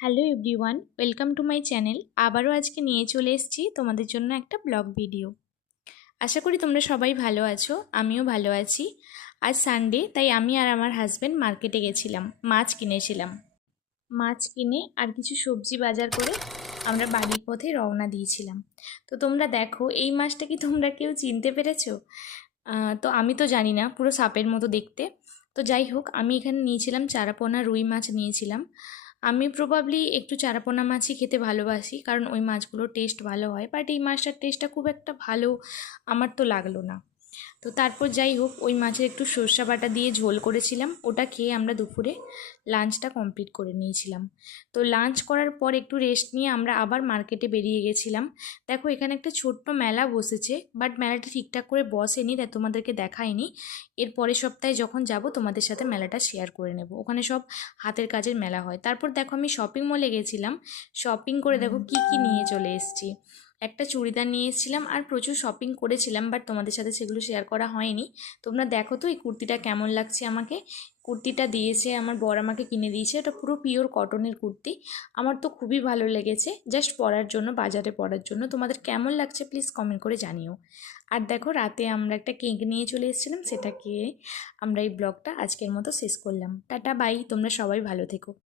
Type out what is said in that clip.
Hello everyone, welcome to my channel. আবারও আজকে নিয়ে চলে এসেছি তোমাদের জন্য একটা ব্লগ ভিডিও। আশা করি তোমরা সবাই ভালো আছো, আমিও ভালো আছি। আজ সানডে, তাই আমি আর আমার হাজব্যান্ড মার্কেটে গেছিলাম, মাছ কিনেছিলাম। মাছ কিনে আর কিছু সবজি বাজার করে আমরা বাড়ির পথে রওনা দিয়েছিলাম। তো তোমরা দেখো, এই মাছটা কি তোমরা কেউ চিনতে পেরেছো? তো আমি তো জানি না, পুরো সাপের মতো দেখতে। তো যাই হোক, আমি এখানে নিয়েছিলাম চারাপোনা রুই মাছ নিয়েছিলাম। আমি প্রবাবলি একটু চারাপোনা মাছই খেতে ভালোবাসি, কারণ ওই মাছগুলোর টেস্ট ভালো হয়, বাট এই মাছটার টেস্টটা খুব একটা ভালো আমার তো লাগলো না। তো তারপর যাই হোক, ওই মাছের একটু সর্ষে বাটা দিয়ে ঝোল করেছিলাম, ওটা খেয়ে আমরা দুপুরে লাঞ্চটা কমপ্লিট করে নিয়েছিলাম। তো লাঞ্চ করার পর একটু রেস্ট নিয়ে আমরা আবার মার্কেটে বেরিয়ে গেছিলাম। দেখো, এখানে একটা ছোট্ট মেলা বসেছে, বাট মেলাটা ঠিকঠাক করে বসেনি, তাই তোমাদেরকে দেখায়নি। এর পরের সপ্তাহে যখন যাব তোমাদের সাথে মেলাটা শেয়ার করে নেব। ওখানে সব হাতের কাজের মেলা হয়। তারপর দেখো, আমি শপিং মলে গেছিলাম। শপিং করে দেখো কি কি নিয়ে চলে এসেছি। একটা চুড়িদার নিয়ে এসেছিলাম আর প্রচুর শপিং করেছিলাম, বাট তোমাদের সাথে সেগুলো শেয়ার করা হয়নি। তোমরা দেখো তো এই কুর্তিটা কেমন লাগছে আমাকে। কুর্তিটা দিয়েছে আমার বর, আমাকে কিনে দিয়েছে। এটা পুরো পিওর কটনের কুর্তি। আমার তো খুবই ভালো লেগেছে, জাস্ট পরার জন্য, বাজারে পরার জন্য। তোমাদের কেমন লাগছে প্লিজ কমেন্ট করে জানিও। আর দেখো, রাতে আমরা একটা কেক নিয়ে চলে এসেছিলাম, সেটা খেয়ে আমরা এই ব্লগটা আজকের মতো শেষ করলাম। টাটা বাই, তোমরা সবাই ভালো থেকো।